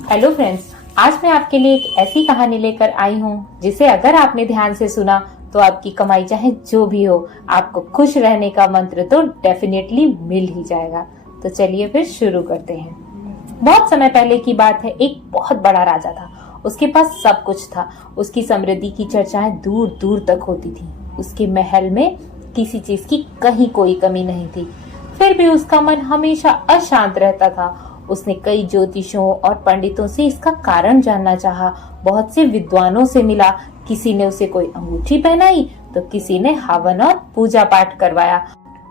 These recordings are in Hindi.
हेलो फ्रेंड्स, आज मैं आपके लिए एक ऐसी कहानी लेकर आई हूँ जिसे अगर आपने ध्यान से सुना तो आपकी कमाई चाहे जो भी हो, आपको खुश रहने का मंत्र तो डेफिनेटली मिल ही जाएगा। तो चलिए फिर शुरू करते हैं। बहुत समय पहले की बात है। एक बहुत बड़ा राजा था। उसके पास सब कुछ था। उसकी समृद्धि की चर्चाएं दूर दूर तक होती थी। उसके महल में किसी चीज की कहीं कोई कमी नहीं थी। फिर भी उसका मन हमेशा अशांत रहता था। उसने कई ज्योतिषों और पंडितों से इसका कारण जानना चाहा। बहुत से विद्वानों से मिला। किसी ने उसे कोई अंगूठी पहनाई तो किसी ने हवन और पूजा पाठ करवाया,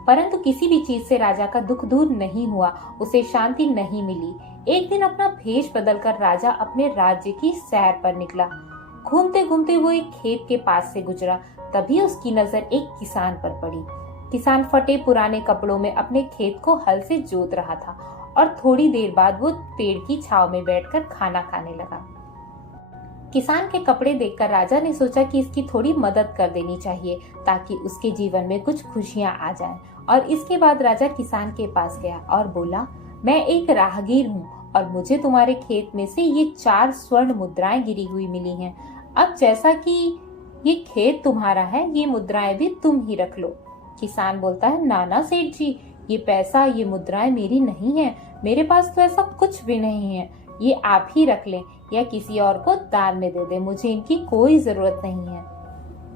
परंतु किसी भी चीज से राजा का दुख दूर नहीं हुआ। उसे शांति नहीं मिली। एक दिन अपना भेष बदलकर राजा अपने राज्य की सैर पर निकला। घूमते घूमते वो एक खेत के पास से गुजरा। तभी उसकी नजर एक किसान पर पड़ी। किसान फटे पुराने कपड़ों में अपने खेत को हल से जोत रहा था और थोड़ी देर बाद वो पेड़ की छांव में बैठकर खाना खाने लगा। किसान के कपड़े देखकर राजा ने सोचा कि इसकी थोड़ी मदद कर देनी चाहिए ताकि उसके जीवन में कुछ खुशियां आ जाएं। और इसके बाद राजा किसान के पास गया और बोला, मैं एक राहगीर हूँ और मुझे तुम्हारे खेत में से ये 4 स्वर्ण मुद्राएं गिरी हुई मिली हैं। अब जैसा कि ये खेत तुम्हारा है, ये मुद्राएं भी तुम ही रख लो। किसान बोलता है, नाना सेठ जी, ये पैसा, ये मुद्राएं मेरी नहीं है। मेरे पास तो ऐसा कुछ भी नहीं है। ये आप ही रख लें या किसी और को दान में दे दें। मुझे इनकी कोई जरूरत नहीं है।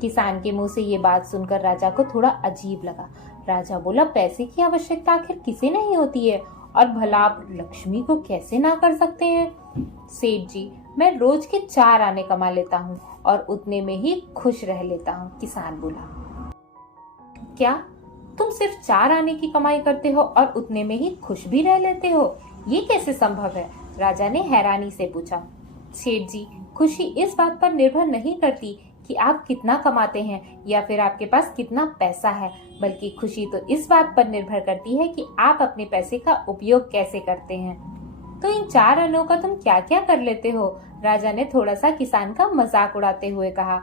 किसान के मुंह से ये बात सुनकर राजा को थोड़ा अजीब लगा। राजा बोला, पैसे की आवश्यकता आखिर किसे नहीं होती है, और भला आप लक्ष्मी को कैसे ना कर सकते हैं? सेठ जी, मैं रोज के 4 आने कमा लेता हूँ और उतने में ही खुश रह लेता हूँ। किसान बोला, क्या तुम सिर्फ 4 आने की कमाई करते हो और उतने में ही खुश भी रह लेते हो? ये कैसे संभव है? राजा ने हैरानी से पूछा। सेठ जी, खुशी इस बात पर निर्भर नहीं करती कि आप कितना कमाते हैं या फिर आपके पास कितना पैसा है, बल्कि खुशी तो इस बात पर निर्भर करती है कि आप अपने पैसे का उपयोग कैसे करते हैं। तो इन 4 आनों का तुम क्या क्या कर लेते हो? राजा ने थोड़ा सा किसान का मजाक उड़ाते हुए कहा।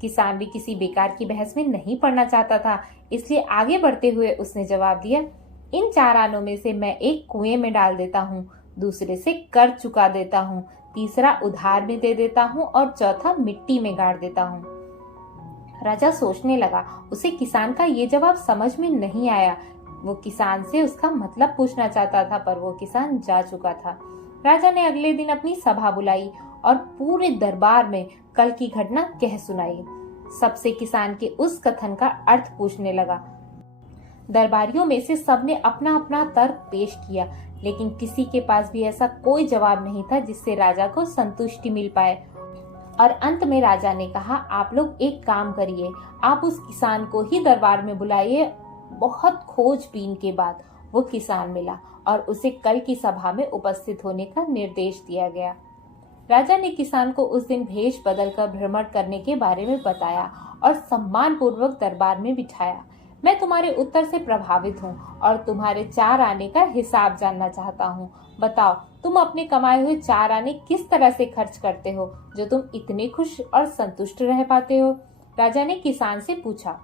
किसान भी किसी बेकार की बहस में नहीं पड़ना चाहता था, इसलिए आगे बढ़ते हुए उसने जवाब दिया, इन 4 आनों में से मैं एक कुएं में डाल देता हूँ, दूसरे से कर चुका देता हूँ, तीसरा उधार में दे देता हूँ और चौथा मिट्टी में गाड़ देता हूँ। राजा सोचने लगा। उसे किसान का ये जवाब समझ में नहीं आया। वो किसान से उसका मतलब पूछना चाहता था, पर वो किसान जा चुका था। राजा ने अगले दिन अपनी सभा बुलाई और पूरे दरबार में कल की घटना कह सुनाई। सबसे किसान के उस कथन का अर्थ पूछने लगा। दरबारियों में से सबने अपना अपना तर्क पेश किया, लेकिन किसी के पास भी ऐसा कोई जवाब नहीं था जिससे राजा को संतुष्टि मिल पाए। और अंत में राजा ने कहा, आप लोग एक काम करिए, आप उस किसान को ही दरबार में बुलाइए। बहुत खोजबीन के बाद वो किसान मिला और उसे कल की सभा में उपस्थित होने का निर्देश दिया गया। राजा ने किसान को उस दिन भेष बदलकर भ्रमण करने के बारे में बताया और सम्मान पूर्वक दरबार में बिठाया। मैं तुम्हारे उत्तर से प्रभावित हूँ और तुम्हारे 4 आने का हिसाब जानना चाहता हूँ। बताओ, तुम अपने कमाए हुए 4 आने किस तरह से खर्च करते हो जो तुम इतने खुश और संतुष्ट रह पाते हो? राजा ने किसान से पूछा।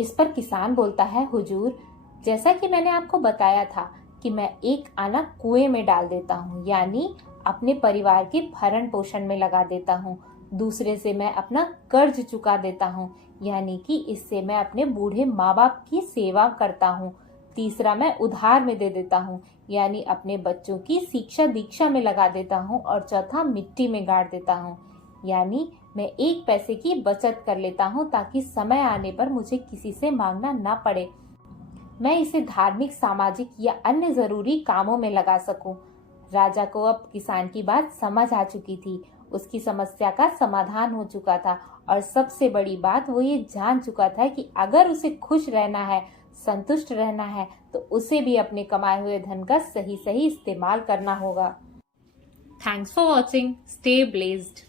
इस पर किसान बोलता है, हुजूर, जैसा कि मैंने आपको बताया था कि मैं एक आना कुएं में डाल देता हूँ, यानी अपने परिवार के भरण पोषण में लगा देता हूँ। दूसरे से मैं अपना कर्ज चुका देता हूँ, यानी कि इससे मैं अपने बूढ़े माँ बाप की सेवा करता हूँ। तीसरा मैं उधार में दे देता हूँ, यानी अपने बच्चों की शिक्षा दीक्षा में लगा देता हूँ। और चौथा मिट्टी में गाड़ देता हूँ, यानी मैं 1 पैसे की बचत कर लेता हूँ ताकि समय आने पर मुझे किसी से मांगना ना पड़े। मैं इसे धार्मिक, सामाजिक या अन्य जरूरी कामों में लगा सकूं। राजा को अब किसान की बात समझ आ चुकी थी। उसकी समस्या का समाधान हो चुका था और सबसे बड़ी बात, वो ये जान चुका था कि अगर उसे खुश रहना है, संतुष्ट रहना है, तो उसे भी अपने कमाए हुए धन का सही सही इस्तेमाल करना होगा। Thanks for watching. Stay blessed.